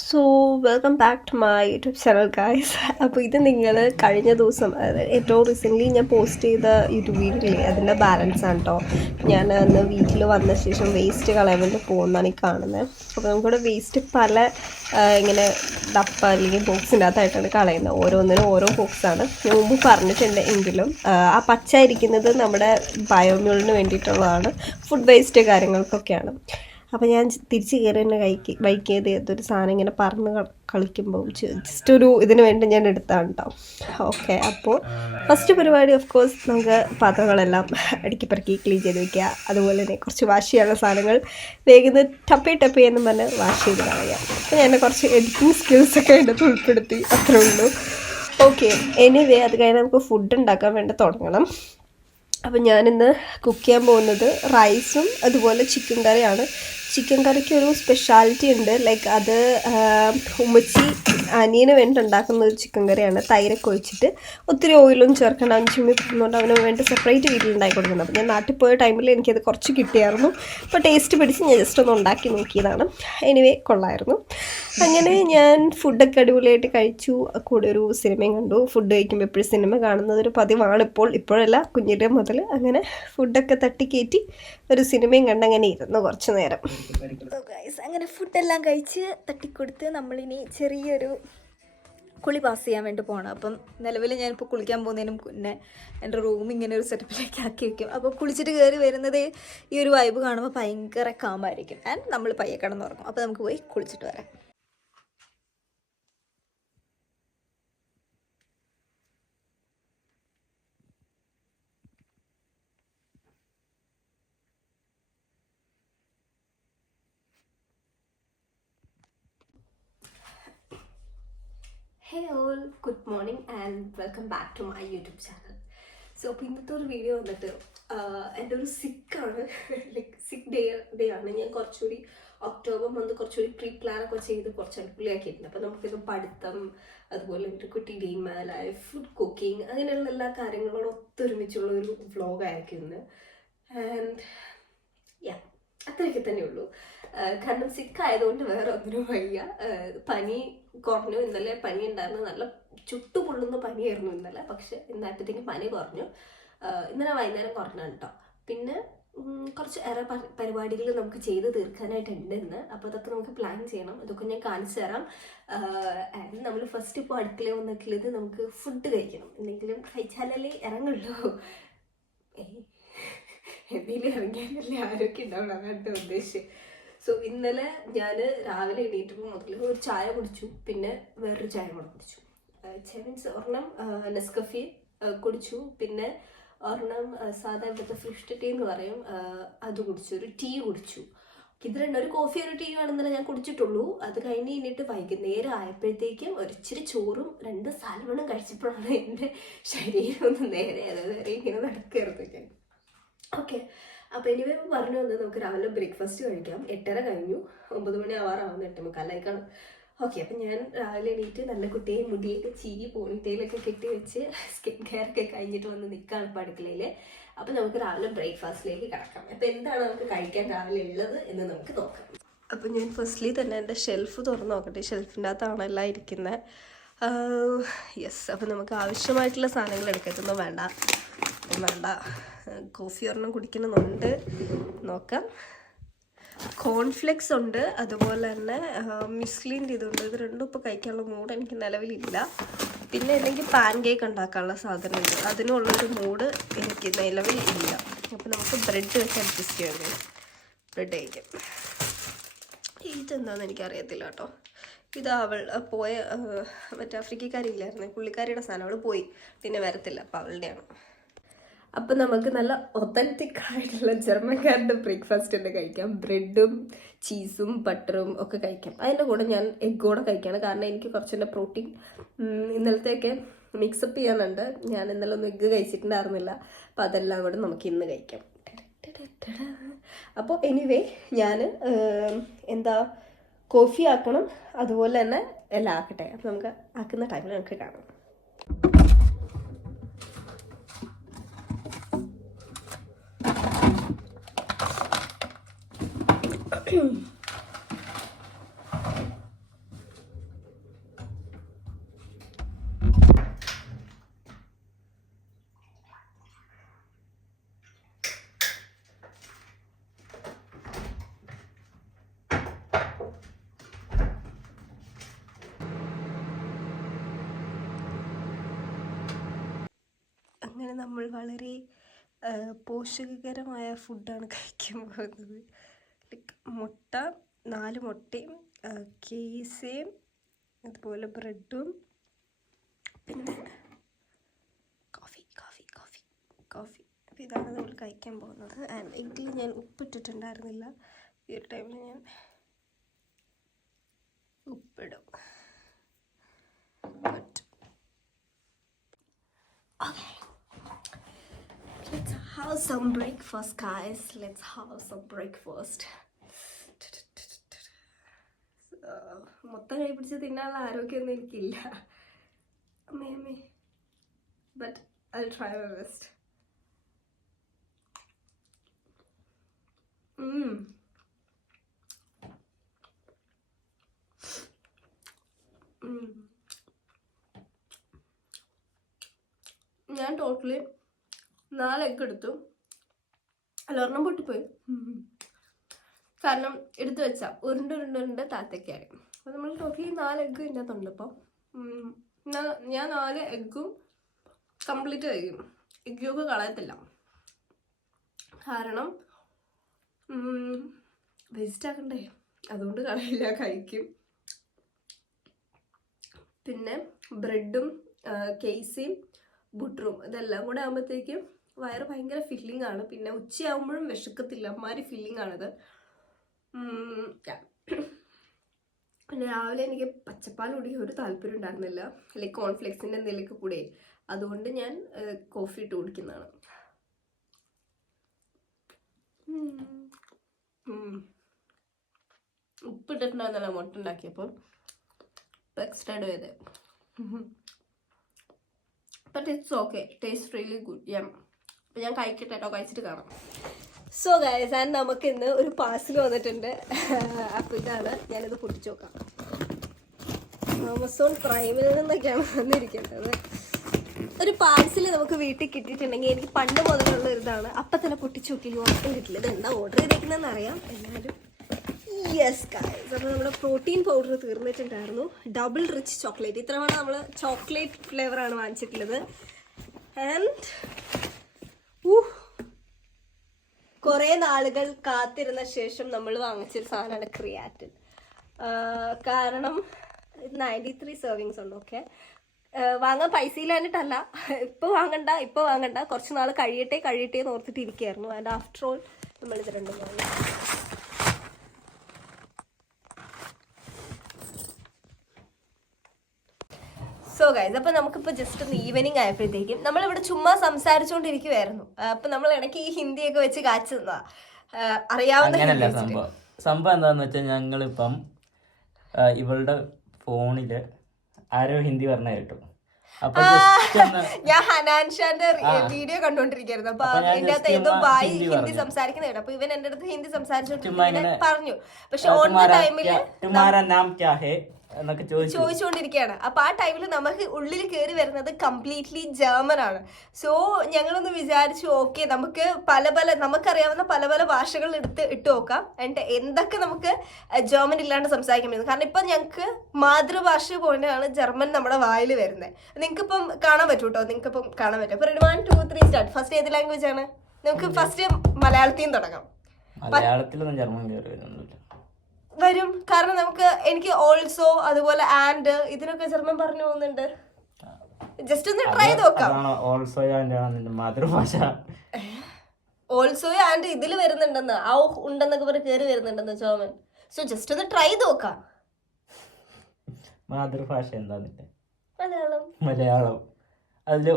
So welcome back to my YouTube channel guys. അപ്പോൾ ഇത് നിങ്ങൾ കഴിഞ്ഞ ദിവസം ഏറ്റവും റീസെൻ്റ്ലി ഞാൻ പോസ്റ്റ് ചെയ്ത യൂട്യൂബ് വീഡിയോ ഇല്ലേ, അതിൻ്റെ ബാലൻസ് ആണ് കേട്ടോ. ഞാൻ അന്ന് വീട്ടിൽ വന്ന ശേഷം വേസ്റ്റ് കളയാൻ വേണ്ടി പോകുന്നതാണ് ഈ കാണുന്നത്. അപ്പോൾ നമുക്കിവിടെ വേസ്റ്റ് പല ഇങ്ങനെ ഡപ്പ അല്ലെങ്കിൽ ബോക്സിൻ്റെ അകത്തായിട്ടാണ് കളയുന്നത്. ഓരോന്നിനും ഓരോ ബോക്സാണ്. ഞാൻ മുമ്പ് പറഞ്ഞിട്ടുണ്ട് എങ്കിലും ആ പച്ച ഇരിക്കുന്നത് നമ്മുടെ ബയോമ്യൂളിന് വേണ്ടിയിട്ടുള്ളതാണ്, ഫുഡ് വേസ്റ്റ് കാര്യങ്ങൾക്കൊക്കെയാണ്. അപ്പോൾ ഞാൻ തിരിച്ച് കയറി തന്നെ ബൈക്ക് ചെയ്ത് ഏതൊരു സാധനം ഇങ്ങനെ പറന്ന് കളിക്കുമ്പോൾ ജസ്റ്റ് ഒരു ഇതിന് വേണ്ടി ഞാൻ എടുത്താണ് കേട്ടോ. ഓക്കെ, അപ്പോൾ ഫസ്റ്റ് പരിപാടി ഓഫ് കോഴ്സ് നമുക്ക് പാത്രങ്ങളെല്ലാം അടുക്കി പറക്കി ക്ലീൻ ചെയ്ത് വയ്ക്കുക. അതുപോലെ തന്നെ കുറച്ച് വാഷ് ചെയ്യാനുള്ള സാധനങ്ങൾ വേഗം ടപ്പി എന്ന് പറഞ്ഞ് വാഷ് ചെയ്ത് കളയാം. അപ്പോൾ ഞാൻ കുറച്ച് എഡിറ്റിംഗ് സ്കിൽസൊക്കെ അതിനകത്ത് ഉൾപ്പെടുത്തി, അത്രേ ഉള്ളൂ. ഓക്കെ, എനിവേ അത് കഴിഞ്ഞ് നമുക്ക് ഫുഡ് ഉണ്ടാക്കാൻ വേണ്ടി തുടങ്ങണം. അപ്പം ഞാനിന്ന് കുക്ക് ചെയ്യാൻ പോകുന്നത് റൈസും അതുപോലെ ചിക്കൻ കറിയാണ്. ചിക്കൻ കറിക്ക് ഒരു സ്പെഷ്യാലിറ്റി ഉണ്ട്, ലൈക്ക് അത് ഉമ്മച്ചി അനിയന് വേണ്ടി ഉണ്ടാക്കുന്ന ഒരു ചിക്കൻ കറിയാണ്. തൈരൊക്കെ ഒഴിച്ചിട്ട് ഒത്തിരി ഓയിലൊന്നും ചേർക്കണം, അഞ്ചുമ്മി പോകുന്നതുകൊണ്ട് അവന് വേണ്ടി സെപ്പറേറ്റ് വീട്ടിൽ ഉണ്ടാക്കി കൊടുക്കുന്നത്. അപ്പോൾ ഞാൻ നാട്ടിൽ പോയ ടൈമിൽ എനിക്കത് കുറച്ച് കിട്ടിയായിരുന്നു. അപ്പോൾ ടേസ്റ്റ് പിടിച്ച് ഞാൻ ജസ്റ്റ് ഒന്ന് ഉണ്ടാക്കി നോക്കിയതാണ്. എനിവേ കൊള്ളായിരുന്നു. അങ്ങനെ ഞാൻ ഫുഡൊക്കെ അടിപൊളിയായിട്ട് കഴിച്ചു. കൂടെ ഒരു സിനിമയും കണ്ടു. ഫുഡ് കഴിക്കുമ്പോൾ എപ്പോഴും സിനിമ കാണുന്നതൊരു പതിവാണ് ഇപ്പോഴല്ല, കുഞ്ഞിൻ്റെ മുതൽ. അങ്ങനെ ഫുഡൊക്കെ തട്ടിക്കയറ്റി ഒരു സിനിമയും കണ്ട് അങ്ങനെ ഇരുന്നു കുറച്ച് നേരം. അങ്ങനെ ഫുഡെല്ലാം കഴിച്ച് തട്ടിക്കൊടുത്ത് നമ്മളിനി ചെറിയൊരു കുളി പാസ് ചെയ്യാൻ വേണ്ടി പോകണം. അപ്പം നിലവിൽ ഞാനിപ്പോൾ കുളിക്കാൻ പോകുന്നതിനും മുന്നേ എൻ്റെ റൂം ഇങ്ങനെ ഒരു സെറ്റപ്പിലേക്ക് ആക്കി വയ്ക്കും. അപ്പോൾ കുളിച്ചിട്ട് കയറി വരുന്നത് ഈ ഒരു വൈബ് കാണുമ്പോൾ ഭയങ്കര കാമായിരിക്കും. ആൻഡ് നമ്മൾ പയ്യെ കിടന്നുറങ്ങും. അപ്പോൾ നമുക്ക് പോയി കുളിച്ചിട്ട് വരാം. Hey all, good morning and welcome back to my YouTube channel. So അപ്പോൾ ഇന്നത്തെ ഒരു വീഡിയോ വന്നിട്ട് എൻ്റെ ഒരു സിക്കാണ്, ലൈക്ക് സിക്ക് ഡേ ആണ്. ഞാൻ കുറച്ചുകൂടി ഒക്ടോബർ മന്ത് കുറച്ചുകൂടി പ്രീ പ്ലാനൊക്കെ ചെയ്ത് കുറച്ച് അടിപൊളിയാക്കിയിട്ടുണ്ട്. അപ്പോൾ നമുക്കിത് പഠിത്തം, അതുപോലെ ഒരു കുട്ടി day in my life, food cooking, അങ്ങനെയുള്ള എല്ലാ കാര്യങ്ങളോടും ഒത്തൊരുമിച്ചുള്ള ഒരു വ്ലോഗായിരിക്കും ഇന്ന്. ആൻഡ് യാ, അത്രയൊക്കെ തന്നെ ഉള്ളൂ. കാരണം സിക്കായതുകൊണ്ട് വേറെ ഒന്നിനും വയ്യ. പനി കുറഞ്ഞു. ഇന്നലെ പനി ഉണ്ടായിരുന്നു, നല്ല ചുട്ടുപൊള്ളുന്ന പനിയായിരുന്നു ഇന്നലെ. പക്ഷെ ഇന്നത്തേക്കും പനി കുറഞ്ഞു. ഇന്നലെ വൈകുന്നേരം കുറഞ്ഞാണ് കേട്ടോ. പിന്നെ കുറച്ച് ഏറെ പരിപാടികൾ നമുക്ക് ചെയ്ത് തീർക്കാനായിട്ടുണ്ട് ഇന്ന്. അപ്പോൾ അതൊക്കെ നമുക്ക് പ്ലാൻ ചെയ്യണം. ഇതൊക്കെ ഞാൻ കാണിച്ചു തരാം. ആൻഡ് നമ്മൾ ഫസ്റ്റ് ഇപ്പോൾ അടുക്കള വന്നിട്ടുള്ളത് നമുക്ക് ഫുഡ് കഴിക്കണം. എന്തെങ്കിലും കഴിച്ചാലല്ലേ ഇറങ്ങുള്ളൂ. എന്തെങ്കിലും ഇറങ്ങിയാലല്ലേ ആരോഗ്യം ഉണ്ടാവുള്ളൂ, അങ്ങനത്തെ ഉദ്ദേശിച്ച്. സോ ഇന്നലെ ഞാൻ രാവിലെ എണീറ്റപ്പോൾ മുതൽ ഒരു ചായ കുടിച്ചു, പിന്നെ വേറൊരു ചായ കൂടെ കുടിച്ചു. മീൻസ് ഒരെണ്ണം നെസ്കഫി കുടിച്ചു, പിന്നെ ഒരെണ്ണം സാധാ ഇവിടുത്തെ ഫ്രിഷ് ടീ എന്ന് പറയും, അത് കുടിച്ചു. ഒരു ടീ കുടിച്ചു. ഇത് രണ്ടും, ഒരു കോഫി ഒരു ടീ ആണെന്നല്ല ഞാൻ കുടിച്ചിട്ടുള്ളൂ. അത് കഴിഞ്ഞിട്ട് വൈകുന്നേരം ആയപ്പോഴത്തേക്കും ഒരിച്ചിരി ചോറും 2 സാൽമണും കഴിച്ചപ്പോഴാണ് എൻ്റെ ശരീരം ഒന്ന് നേരെ, അതായത് ഇങ്ങനെ നടക്കരുത് ഞാൻ. ഓക്കെ, അപ്പോൾ എനിവേ പറഞ്ഞു വന്നത് നമുക്ക് രാവിലെ ബ്രേക്ക്ഫാസ്റ്റ് കഴിക്കാം. 8:30 കഴിഞ്ഞു, 9 മണി ആവാറാവുന്നു, 8:45 കാണും. ഓക്കെ, അപ്പം ഞാൻ രാവിലെ എണീറ്റ് നല്ല കുട്ടിയെ മുടിയൊക്കെ ചീകി പോണിറ്റയിലൊക്കെ കെട്ടി വെച്ച് സ്കിൻ കെയർ ഒക്കെ കഴിഞ്ഞിട്ട് വന്ന് നിൽക്കുകയാണ് ഇപ്പോൾ അടുക്കളയിൽ. അപ്പം നമുക്ക് രാവിലെ ബ്രേക്ക്ഫാസ്റ്റിലേക്ക് കിടക്കാം. അപ്പോൾ എന്താണ് നമുക്ക് കഴിക്കാൻ രാവിലെ ഉള്ളത് എന്ന് നമുക്ക് നോക്കാം. അപ്പം ഞാൻ ഫസ്റ്റ്ലി തന്നെ എൻ്റെ ഷെൽഫ് തുറന്ന് നോക്കട്ടെ. ഷെൽഫിൻ്റെ അകത്താണ് എല്ലാം ഇരിക്കുന്നത്. യെസ്, അപ്പം നമുക്ക് ആവശ്യമായിട്ടുള്ള സാധനങ്ങൾ എടുക്കത്തൊന്നും വേണ്ട. കോഫി ഒരെണ്ണം കുടിക്കണമെന്നുണ്ട്, നോക്കാം. കോൺഫ്ലെക്സ് ഉണ്ട്, അതുപോലെ തന്നെ മിസ്ലിൻ്റെ ഇതുണ്ട്. ഇത് രണ്ടും ഇപ്പോൾ കഴിക്കാനുള്ള മൂഡ് എനിക്ക് നിലവിലില്ല. പിന്നെ അല്ലെങ്കിൽ പാൻ കേക്ക് ഉണ്ടാക്കാനുള്ള സാധനമുണ്ട്, അതിനുള്ളൊരു മൂഡ് എനിക്ക് നിലവിൽ ഇല്ല. അപ്പോൾ നമുക്ക് ബ്രെഡ് വെച്ച് അഡ്ജസ്റ്റ് ചെയ്യണ്ടേ. ബ്രെഡ് കഴിക്കാം. ഇതെന്താണെന്ന് എനിക്കറിയത്തില്ല കേട്ടോ. ഇത് അവൾ പോയ മറ്റേ ആഫ്രിക്കക്കാരില്ലായിരുന്നു, പുള്ളിക്കാരിയുടെ സാധനം. അവൾ പോയി, പിന്നെ വരത്തില്ല, അപ്പോൾ അവളുടെയാണ്. അപ്പം നമുക്ക് നല്ല ഒത്തൻറ്റിക് ആയിട്ടുള്ള ജർമ്മൻകാരുടെ ബ്രേക്ക്ഫാസ്റ്റ് തന്നെ കഴിക്കാം. ബ്രെഡും ചീസും ബട്ടറും ഒക്കെ കഴിക്കാം. അതിൻ്റെ കൂടെ ഞാൻ എഗ്ഗോടെ കഴിക്കുകയാണ്, കാരണം എനിക്ക് കുറച്ചെൻ്റെ പ്രോട്ടീൻ ഇന്നലത്തെയൊക്കെ മിക്സപ്പ് ചെയ്യാനുണ്ട്. ഞാൻ ഇന്നലെ ഒന്നും എഗ്ഗ് കഴിച്ചിട്ടുണ്ടായിരുന്നില്ല. അപ്പോൾ അതെല്ലാം കൂടെ നമുക്ക് ഇന്ന് കഴിക്കാം. അപ്പോൾ എനിവേ ഞാൻ കോഫി ആക്കണം, അതുപോലെ തന്നെ എല്ലാം ആക്കട്ടെ. അപ്പോൾ നമുക്ക് ആക്കുന്ന ടൈമിൽ നമുക്ക് കാണാം. നമ്മൾ വളരെ പോഷകകരമായ ഫുഡാണ് കഴിക്കാൻ പോകുന്നത്. ലൈക്ക് മുട്ട, 4 മുട്ടയും കേസയും അതുപോലെ ബ്രെഡും പിന്നെ കോഫി. അപ്പോൾ ഇതാണ് നമ്മൾ കഴിക്കാൻ പോകുന്നത്. ആൻഡ് എഗ്ഗിൽ ഞാൻ ഉപ്പിട്ടിട്ടുണ്ടായിരുന്നില്ല. ഈ ഒരു ടൈമിൽ ഞാൻ ഉപ്പിടും. Okay. Let's have some breakfast, guys. Let's have some breakfast. മൊത്തം കൈ പിടിച്ച് തിന്നാനുള്ള ആരോഗ്യമൊന്നും എനിക്കില്ല. അമ്മേ. But I'll try my best. ഞാൻ ടോട്ടലി 4 എഗ്ഗ് എടുത്തു. ഒരെണ്ണം പൊട്ടിപ്പോയി. കാരണം എടുത്തു വെച്ച ഉരുണ്ട് താത്തയ്ക്കായി. അപ്പോൾ നമ്മൾ ടോട്ടലി 4 എഗ്ഗ് ഇതിനകത്തുണ്ട്. അപ്പോൾ ഞാൻ 4 എഗ്ഗും കംപ്ലീറ്റ് കഴിക്കും. എഗ്ഗ് യോക്ക് കളയത്തില്ല, കാരണം വേസ്റ്റ് ആക്കണ്ടേ, അതുകൊണ്ട് കളയില്ല, കഴിക്കും. പിന്നെ ബ്രെഡും കേസിയും ബുട്ടറും ഇതെല്ലാം കൂടെ ആകുമ്പോഴത്തേക്കും വയറ് ഭയങ്കര ഫില്ലിംഗ് ആണ്. പിന്നെ ഉച്ചയാകുമ്പോഴും വിശക്കത്തില്ല, അമ്മാതിരി ഫില്ലിംഗ് ആണിത്. പിന്നെ രാവിലെ എനിക്ക് പച്ചപ്പാൽ കുടിക്കാൻ ഒരു താല്പര്യം ഉണ്ടായിരുന്നില്ല, ലൈക്ക് കോൺഫ്ലെക്സിൻ്റെ എന്തെങ്കിലുമൊക്കെ കൂടെ. അതുകൊണ്ട് ഞാൻ കോഫി ഇട്ട് കുടിക്കുന്നതാണ്. ഉപ്പിട്ടിട്ടുണ്ടായിരുന്നല്ലോ മുട്ട ഉണ്ടാക്കിയപ്പോൾ, എക്സ്ട്രാ ഇടും ചെയ്തേ. But it's okay, taste really good. അപ്പം ഞാൻ കഴിക്കട്ടെ കേട്ടോ, കഴിച്ചിട്ട് കാണാം. സോ ഗൈസ്, ആൻഡ് നമുക്ക് ഇന്ന് ഒരു പാഴ്സൽ വന്നിട്ടുണ്ട്. അപ്പോൾ ഇതാണ്, ഞാനിത് പൊട്ടിച്ചു നോക്കാം. ആമസോൺ പ്രൈമിൽ നിന്നൊക്കെയാണ് വന്നിരിക്കുന്നത്. ഒരു പാഴ്സൽ നമുക്ക് വീട്ടിൽ കിട്ടിയിട്ടുണ്ടെങ്കിൽ എനിക്ക് പണ്ട് മുതലുള്ള ഒരു ഇതാണ്, അപ്പം തന്നെ പൊട്ടിച്ചു നോക്കിയോ ഒട്ടും കിട്ടില്ല. ഇത് എന്താ ഓർഡർ ചെയ്തേക്കുന്നതെന്ന് അറിയാം. എന്നാലും യെസ് ഗൈസ്, അപ്പോൾ നമ്മുടെ പ്രോട്ടീൻ പൗഡർ തീർന്നിട്ടുണ്ടായിരുന്നു. ഡബിൾ റിച്ച് ചോക്ലേറ്റ്, ഇത്തവണ നമ്മൾ ചോക്ലേറ്റ് ഫ്ലേവറാണ് വാങ്ങിച്ചിട്ടുള്ളത്. ആൻഡ് കുറേ നാളുകൾ കാത്തിരുന്ന ശേഷം നമ്മൾ വാങ്ങിച്ചൊരു സാധനമാണ് ക്രിയാറ്റിൻ. കാരണം 93 സെർവിങ്സ് ഉണ്ട്. ഓക്കെ, വാങ്ങാൻ പൈസ ഇല്ലാഞ്ഞിട്ടല്ല, ഇപ്പോൾ വാങ്ങണ്ട, കുറച്ച് നാൾ കഴിയട്ടെ എന്ന് ഓർത്തിട്ട് ഇരിക്കുകയായിരുന്നു. ആൻഡ് ആഫ്റ്റർ ഓൾ നമ്മളിത് രണ്ടും വാങ്ങി. സോ ഗൈസ്, അപ്പോൾ നമുക്കിപ്പോൾ ജസ്റ്റ് ഒന്ന് ഈവനിങ് ആയപ്പോഴത്തേക്കും നമ്മളിവിടെ ചുമ്മാ സംസാരിച്ചുകൊണ്ടിരിക്കുവായിരുന്നു. അപ്പം നമ്മൾ ഇടയ്ക്ക് ഈ ഹിന്ദിയൊക്കെ വെച്ച് കാച്ചു തന്നാ അറിയാവുന്ന സംഭവം എന്താന്ന് വെച്ചാൽ ഞങ്ങളിപ്പം ഇവളുടെ ഫോണില് ആരോ ഹിന്ദി പറഞ്ഞ കേട്ടു. ഞാൻ ഹനാൻഷാന്റെ വീഡിയോ കണ്ടോണ്ടിരിക്കായിരുന്നു. അപ്പൊ ഇതിന്റെ അകത്ത് ഏതോ ബായി ഹിന്ദി സംസാരിക്കുന്ന കേട്ടോ. അപ്പൊ ഇവൻ എന്റെ അടുത്ത് ഹിന്ദി സംസാരിച്ചോണ്ടിരിക്കുന്ന പറഞ്ഞു. പക്ഷെ ഓൺ ദ ടൈമില് ചോദിച്ചുകൊണ്ടിരിക്കുകയാണ്. അപ്പൊ ആ ടൈമിൽ നമുക്ക് ഉള്ളിൽ കയറി വരുന്നത് കംപ്ലീറ്റ്ലി ജർമ്മൻ ആണ്. സോ ഞങ്ങളൊന്ന് വിചാരിച്ചു, ഓക്കെ, നമുക്ക് നമുക്കറിയാവുന്ന പല ഭാഷകൾ ഇട്ട് നോക്കാം. എന്നിട്ട് എന്തൊക്കെ നമുക്ക് ജർമ്മൻ ഇല്ലാണ്ട് സംസാരിക്കാൻ പറ്റുന്നത്. കാരണം ഇപ്പൊ ഞങ്ങൾക്ക് മാതൃഭാഷ പോലെയാണ് ജർമ്മൻ നമ്മുടെ വായിൽ വരുന്നത്. നിങ്ങൾക്കിപ്പം കാണാൻ പറ്റും കേട്ടോ, അപ്പൊ 1 2 3 സ്റ്റാർട്ട്. ഫസ്റ്റ് ഏത് ലാംഗ്വേജ് ആണ്? നമുക്ക് ഫസ്റ്റ് മലയാളത്തിൽ നിന്ന് തുടങ്ങാം. മലയാളത്തിലൊന്നും ജർമ്മൻ കയറി വരുന്നില്ല, വരും. കാരണം എനിക്ക് ഓൾസോ അതുപോലെ ആൻഡ് ഇതിനൊക്കെ ജർമ്മൻ പറഞ്ഞു പോകുന്നുണ്ട്. ജസ്റ്റ് ഒന്ന് ട്രൈ നോക്കാം. മാതൃഭാഷ ഓൾസോ ആൻഡ് ഇതിൽ വരുന്നുണ്ടെന്ന്, ആ ഉണ്ടെന്നൊക്കെ പറഞ്ഞ് കയറി വരുന്നുണ്ടെന്ന് ജർമ്മൻ. സോ ജസ്റ്റ് ഒന്ന് ട്രൈ നോക്കാം. മാതൃഭാഷ എന്താ? മലയാളം. അതില്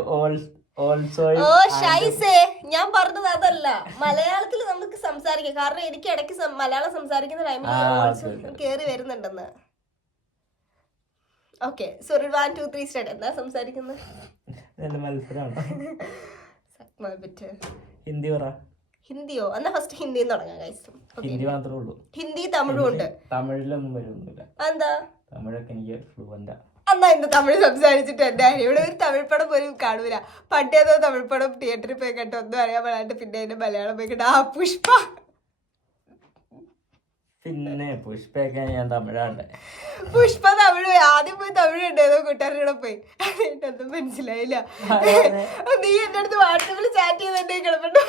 ഞാൻ പറഞ്ഞത് അതല്ല, മലയാളത്തിൽ നമുക്ക് സംസാരിക്കാം. കാരണം എനിക്ക് ഇടയ്ക്ക് മലയാളം സംസാരിക്കുന്ന ടൈമിൽ കേറി വരുന്നുണ്ടെന്ന്. Okay, so 1 2 3 start. എന്താ സംസാരിക്കുന്നത്? ഹിന്ദിയോ? എന്നാ ഫസ്റ്റ് ഹിന്ദിയിൽ തുടങ്ങാം ഗൈസ്. ഹിന്ദി മാത്രമേ ഉള്ളൂ, ഹിന്ദി തമിഴും ഉണ്ട്. തമിഴിലൊന്നും വരുന്നില്ല. എന്താ? തമിഴൊക്കെ എനിക്ക് ഫ്ലുവന്റാ. എന്നാ ഇന്ന് തമിഴ് സംസാരിച്ചിട്ട് എന്റെ ഇവിടെ ഒരു തമിഴ് പടം പോലും കാണൂല. പണ്ടേതോ തമിഴ് പടം തിയേറ്ററിൽ പോയി കേട്ടോ, ഒന്നും അറിയാൻ പാടാണ്ട് പിന്നെ അതിന്റെ മലയാളം പോയി കേട്ടോ. ആ പുഷ്പ പിന്നെ പുഷ്പയൊക്കെ ഞാൻ തമിഴാണ്ട്. പുഷ്പ തമിഴ് പോയി. ആദ്യം പോയി തമിഴ് ഉണ്ടായിരുന്നു കൂട്ടുകാരുടെ പോയി. അതെന്തും മനസ്സിലായില്ല. നീ എന്റെ അടുത്ത് വാട്സാപ്പിൽ ചാറ്റ് ചെയ്തിട്ട് കിടപ്പുണ്ട്.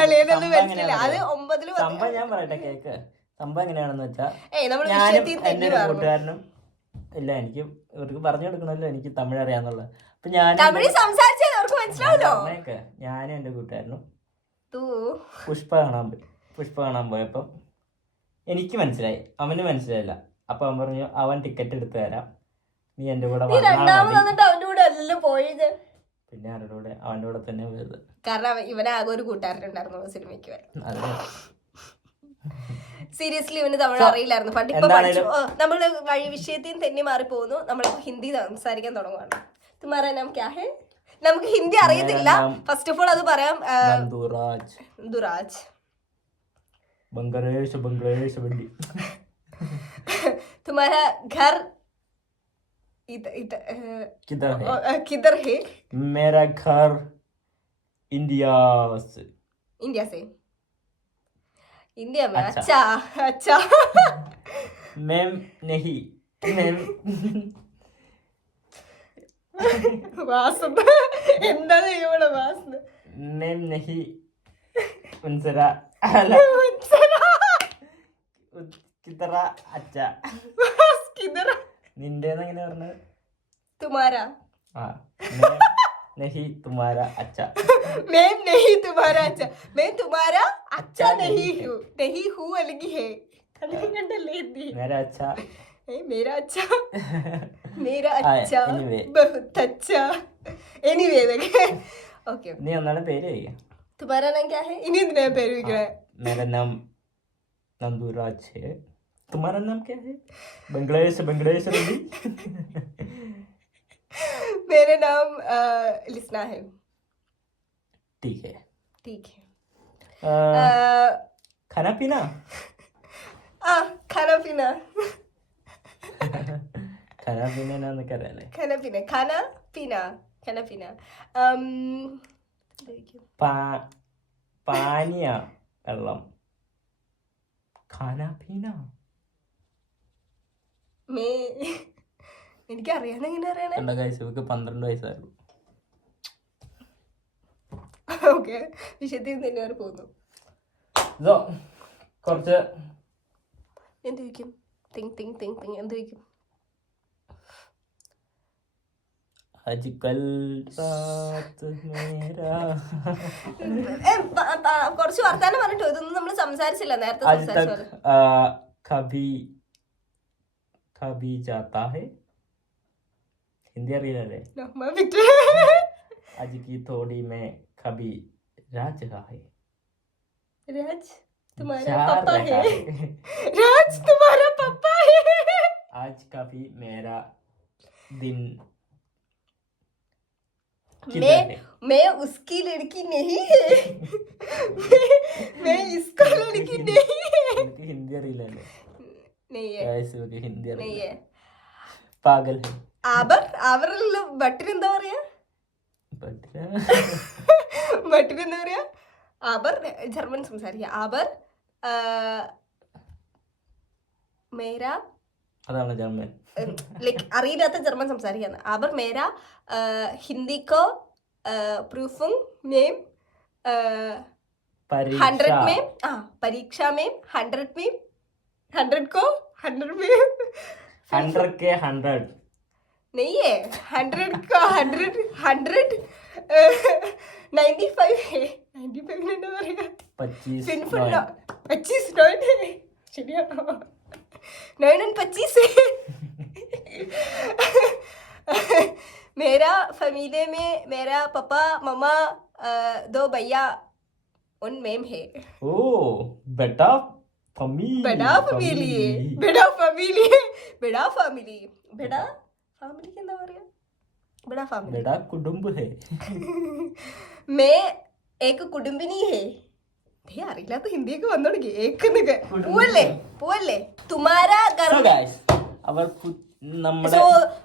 അത് 9 സംഭവം ഞാൻ പറയട്ടെ കേക്ക്. സംഭവം എങ്ങനെയാണെന്ന് വെച്ചാ ഞാനും എന്റെ ഒരു കൂട്ടുകാരനും ഇല്ല, എനിക്ക് ഇവർക്ക് പറഞ്ഞു കൊടുക്കണല്ലോ എനിക്ക് തമിഴ് അറിയാന്നുള്ളത്. അപ്പൊ ഞാനും എന്റെ കൂട്ടുകാരനും പുഷ്പ കാണാൻ പോയപ്പോ എനിക്ക് മനസ്സിലായി, അവന് മനസ്സിലായില്ല. അപ്പൊ അവൻ പറഞ്ഞു അവൻ ടിക്കറ്റ് എടുത്തു തരാം, നീ എന്റെ കൂടെ പോയത്. പിന്നെ ആരുടെ കൂടെ? അവന്റെ കൂടെ തന്നെ പോയത്. കാരണം ഇവനാകെ ഒരു കൂട്ടുകാരനുണ്ടായിരുന്നു സിനിമയ്ക്ക് വരാൻ. സീരിയസ്ലി ഇവന് തമിഴ് അറിയില്ലായിരുന്നു. പണ്ട് ഇപ്പൊ നമ്മള് വഴി വിഷയത്തിൽ തെന്നി മാറി പോകുന്നു. നമ്മളിപ്പോ ഹിന്ദി സംസാരിക്കാൻ തുടങ്ങുവാണ്. തുമാരാ നാം ക്യാ ഹേ? നമുക്ക് ഹിന്ദി അറിയത്തില്ല. ഫസ്റ്റ് ഓഫ് ഓൾ അത് പറയാം. ദുരാജ് ബംഗ്ലാദേശ് ബംഗ്ലാദേശ്. तुम्हारा घर किधर है? मेरा घर इंडिया से. इंडिया में? अच्छा अच्छा. मैम नहीं मैम. വാസന എന്താ ഇവിടെ വാസന? मैम नहीं ഉൻസര കിതറ അച്ഛ. നിന്റേന്ന് എങ്ങനെ പറഞ്ഞത്? തുമാരാ. नहीं तुम्हारा अच्छा. मैं नहीं तुम्हारा अच्छा. मैं तुम्हारा अच्छा नहीं हूँ. नहीं हूँ अलग है. मेरा अच्छा. मेरा अच्छा. मेरा अच्छा. बहुत अच्छा. Anyway okay. നീ ഒന്നാണ് പേര് ചോദിക്കാം. तुम्हारा नाम क्या है? इन्हीं दिन പേര് ചോദിക്കണേ. मेरा नाम नंदूराज है. तुम्हारा नाम क्या है? बंग्लादेश बंग्लादेश रवि. मेरा नाम लिसना है. ठीक है. खाना पीना. खाना पीना. खाना पीना ना करे. खाना पीना. പാനിയ വെള്ളം. खाना पीना. എനിക്കറിയാൻ എങ്ങനെ അറിയണേ? 12 വയസ്സായിരുന്നു. ഓക്കെ, വിഷയത്തിൽ തന്നെ അവർ പോകുന്നു. കുറച്ച് എന്ത് ചോദിക്കും? എന്ത് ചോദിക്കും? കുറച്ച് വർത്താനം പറഞ്ഞിട്ടോ, ഇതൊന്നും നമ്മൾ സംസാരിച്ചില്ല നേരത്തെ. कभी जाता है. हिंदी അറിയില്ലല്ലേ? आज की थोड़ी में कभी राज रहा है. राज तुम्हारा पापा है. राज तुम्हारा पापा है. आज काफी मेरा दिन. मैं उसकी लड़की नहीं है. मैं इसका लड़की नहीं है. हिंदी അറിയില്ലല്ലേ? नहीं है. हिंदी नहीं है. पागल है. അവരെല്ലാം ബട്ടിന് എന്താ പറയാ? ബട്ടിന് എന്താ പറയാ? അവർ ജർമ്മൻ സംസാരിക്കുക. അവർ മേരാ അതാണ് ജർമ്മൻ. ലൈക്ക് അറിയില്ലാത്ത ജർമ്മൻ സംസാരിക്കാന്ന്. അവർ മേരാ ഹിന്ദിക്കോ പ്രൂഫും മേം 100 में परीक्षा में 100 में 100 को 100 में 100 के 100 नहीं है. 100 का 100 95 है. 95 എന്താ പറയാ? 25 ശരിയാണോ? 9 मेरा फैमिली में मेरा पापा मम्मा 2 भैया उन मेम है. ओ बेटा फैमिली. बड़ा फैमिली എന്താ പറയാ? बड़ा फैमिली. बड़ा कुटुंब है. मैं एक कुटुंबिनी है. അറിയില്ലാത്ത ഹിന്ദിയൊക്കെ വന്നോടങ്ങി. പോവല്ലേ. തുമാരാ So guys, അപ്പൊ നമ്മുടെ So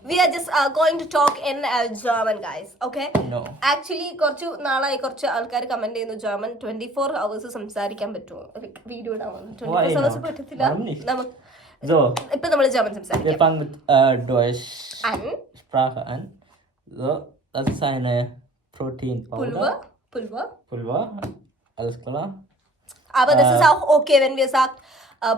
we are just going to talk in German, guys. Okay? No. Actually, കുറച്ച് നാളായി കുറച്ച് ആൾക്കാർ കമന്റ് ചെയ്യുന്നു ജർമ്മൻ 24 hours സംസാരിക്കാൻ പറ്റുമോ വീഡിയോ ഇടാൻ 24 hours പറ്റത്തില്ല Warum nicht? നമുക്ക് So, ഇപ്പൊ നമ്മൾ ജർമ്മൻ wir സംസാരിക്കാം fangen mit Deutsch An. Sprache an. So, das ist eine Proteinpulver. Pulver. Alles klar. Aber das ist auch okay, wenn wir sagen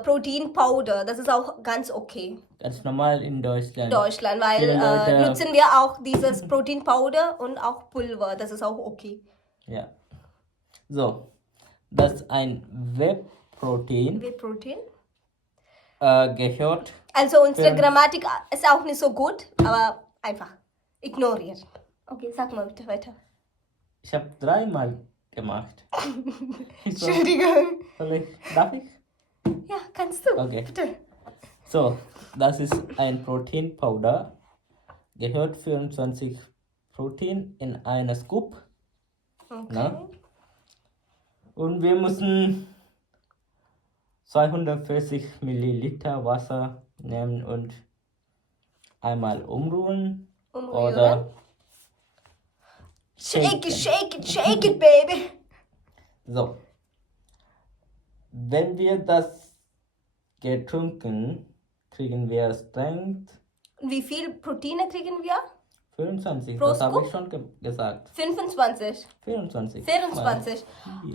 Proteinpowder. Das ist auch ganz okay. Ganz normal in Deutschland. Deutschland, weil Viele Leute- nutzen wir auch dieses Proteinpowder und auch Pulver. Das ist auch okay. Ja. So, das ist ein Webprotein. Whey-Protein. Gehört. Also unsere Grammatik ist auch nicht so gut, aber einfach ignorieren. Okay, sag mal bitte weiter. Ich habe 3-mal gemacht. Entschuldigung. Darf ich? Ja, kannst du. Okay. Bitte. So, das ist ein Proteinpowder. Gehört 24 Protein in einer Scoop. Okay. Na? Und wir müssen 240 Milliliter Wasser nehmen und einmal umrühren. Umrühren. Oder Shake it, shake it, shake it, baby. so. Wenn wir das getrunken, kriegen wir Strength Und wie viel Proteine kriegen wir? 25. Pro Das habe Scoop? ich schon gesagt. 25. 24. 24.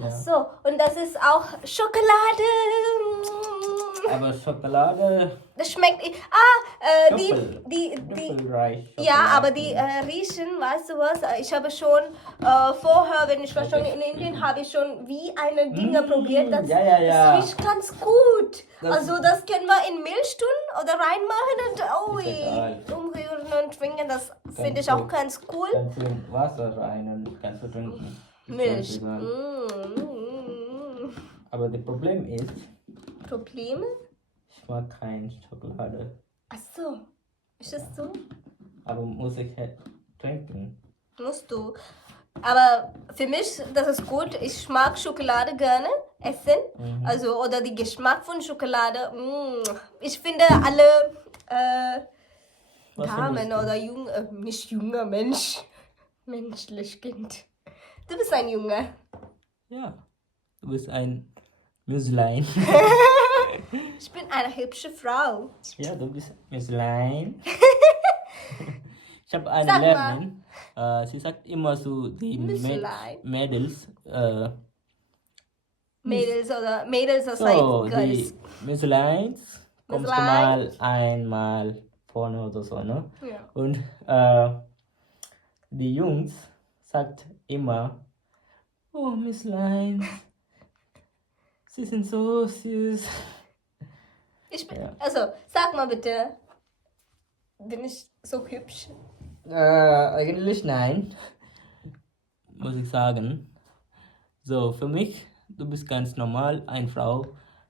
Ja. So, und das ist auch Schokolade. Aber Schokolade. Das schmeckt. Die. Doppelreich. Ja, aber die riechen, weißt du was? Ich habe schon vorher, wenn ich war schon in Indien, habe ich schon wie eine Dinge probiert. Das, ja. das riecht ganz gut. Das- Also das können wir in Milch tun oder reinmachen und egal. umrühren und trinken. Das finde ich gut. auch ganz cool. Ganz viel Wasser rein und kannst du trinken. Ist Milch. ganz egal. Mm. Aber das Problem ist, Probleme? ich mag keine Schokolade. Ach so. Ist das so? Aber muss ich halt trinken. Musst du. Aber für mich, das ist gut. Ich mag Schokolade gerne essen. Also, oder die Geschmack von Schokolade. Ich finde alle Was Damen findest du? oder nicht junger Mensch. Menschlich Kind. Du bist ein Junge. Ja, du bist ein Müslein. Ich bin eine hübsche Frau. Ja, du bist Müslein. Ich habe eine Sag mal. Lehrerin, sie sagt immer zu den Müslein. Mädels, Mädels das heißt so, Girls. die Müsleins, kommst du Müslein. mal einmal vorne oder so, ne? Ja. Und die Jungs sagt immer, oh Müslein, sie sind so süß. Ich bin, Ja. also, sag mal bitte, bin ich so hübsch? Eigentlich nein, muss ich sagen. So, für mich, du bist ganz normal, eine Frau.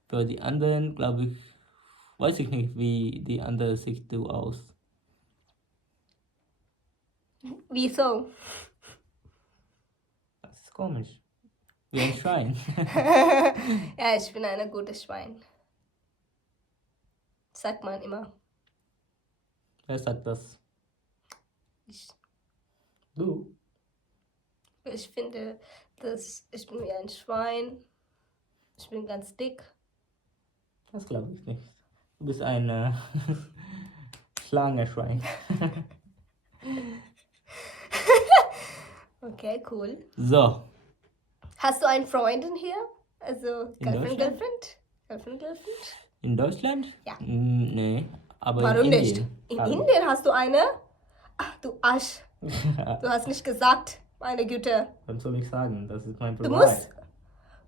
Für die anderen, glaube ich, weiß ich nicht, wie die andere sieht du aus. Wieso? Das ist komisch. Wie ein Schwein. Ja, ich bin eine gute Schwein. Sagt man immer. Wer sagt das? Ich, Du? ich finde, dass ich bin wie ein Schwein. Ich bin ganz dick. Das glaube ich nicht. Du bist ein Schlangenschwein. Okay, cool. So, Hast du einen Freundin hier? Also, In Girlfriend, Deutschland? Girlfriend? in Deutschland? Ja. Nee, aber Warum in nicht? Indien. In Habe ich. Indien hast du eine? Ach, du Arsch. Du hast nicht gesagt, meine Güte. Was soll ich sagen? Das ist mein Du Privat. musst.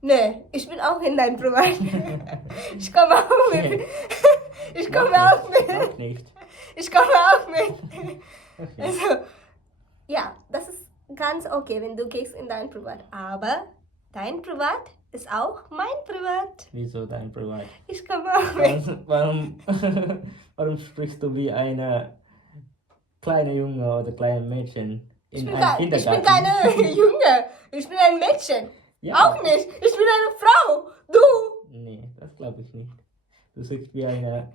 Nee, ich bin auch in deinem Privat. Ich komme auch mit. Ich komme auch mit. Noch nicht. Ich komme auch mit. Okay. Also, ja, das ist ganz okay, wenn du gehst in dein Privat. Aber dein Privat ist auch mein Privat. Wieso dein Privat? Ich komme auch mit. Warum sprichst du wie eine kleine Junge oder kleine Mädchen in einem Ich Kindergarten? bin keine Junge. Ich bin ein Mädchen. Ja. Auch nicht. Ich bin eine Frau. Du. Nee, das glaube ich nicht. Du siehst wie eine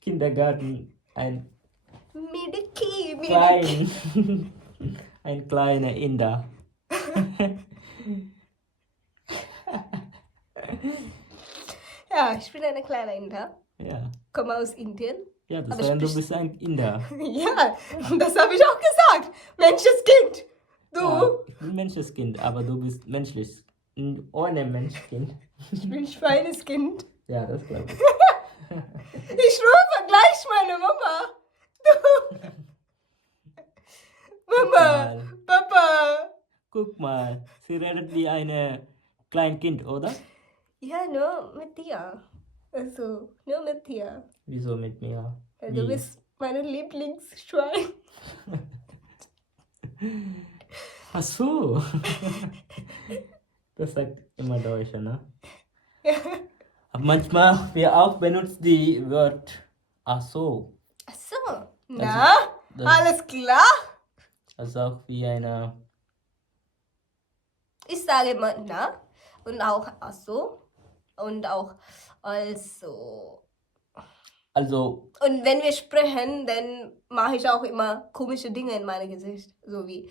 Kindergarten ein Midiki. ein kleiner Inder. Ja, ich bin eine kleine Inder. Ja. Komme aus Indien. Ja, das Aber heißt, du sprich- bist ein Inder. Ja, das habe ich auch gesagt. Menschenskind. Du? Ja, ich bin Menschenskind, aber du bist menschlich. Ohne Menschkind. Ich bin feines Kind. Ja, das glaube ich. Ich schwöre gleich meine Mama. Du. Mama, Mal. Papa. Guck mal, sie redet wie ein Kleinkind, oder? Ja, nur mit dir. Also, nur mit dir. Wieso mit mir? Du Wie? bist meine Lieblingsschwein. Ach so. Das sagt immer Deutsche, ne? Aber manchmal wir auch benutzen die Wort ach so. Ach so. Na, das- alles klar? Das ist auch wie eine. Ich sage immer na und auch ach so und auch also. Also, Und wenn wir sprechen, dann mache ich auch immer komische Dinge in meinem Gesicht. So wie,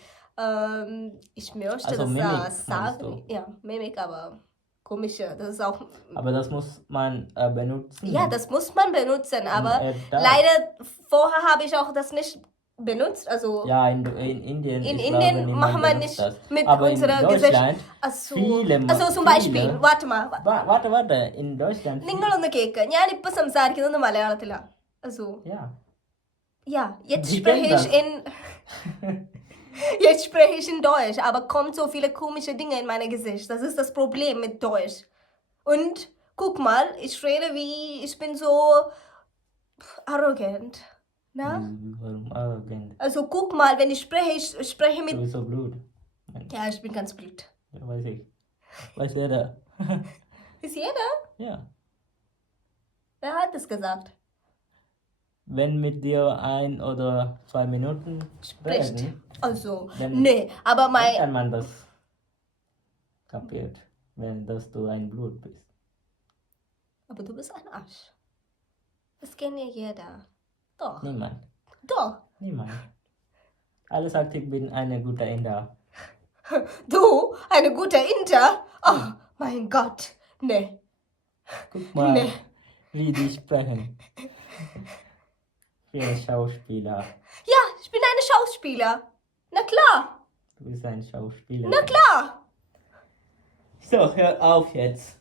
ich möchte Also das Mimik, meinst sagen. Ja, Mimik, aber komische. Das ist auch. aber das muss man benutzen. Ja, das muss man benutzen, aber da- leider vorher habe ich auch das nicht benutzt. Also Ja, in Indien. in ich Indien glaube, niemand machen wir benutzt nicht das. mit aber unserer in Gesicht. Deutschland, Also, viele zum Beispiel, warte mal. Warte. In Deutschland. നിങ്ങളൊന്ന് cake ഞാനിപ്പോ സംസാരിക്കുന്നത് മലയാളത്തിലാണ് also Ja. ja jetzt Wie spreche denn ich in jetzt spreche ich in Deutsch aber kommt so viele komische Dinge in mein Gesicht das ist das Problem mit Deutsch und guck mal ich rede wie ich bin so arrogant na Warum arrogant? also guck mal wenn ich spreche Du mit bist so blöd. ja ich bin ganz blöd Ja, weiß ich. Weiß jeder. ist jeder Ja. wer hat das gesagt Wenn mit dir 1 oder 2 Minuten spricht reden, also Wenn- nee aber dann mein kann man das kapiert, wenn dass du ein Blut bist. aber du bist ein Arsch das kennt ja jeder doch Niemand. doch Niemand. Alle sagt, ich bin eine gute Inder. Du, eine gute Inter? Oh, mein Gott. Nee. Guck mal, Nee. wie die sprechen. Wie ein Schauspieler. Ja, ich bin eine Schauspieler. Na klar. Du bist ein Schauspieler. Na klar. So, hör auf jetzt.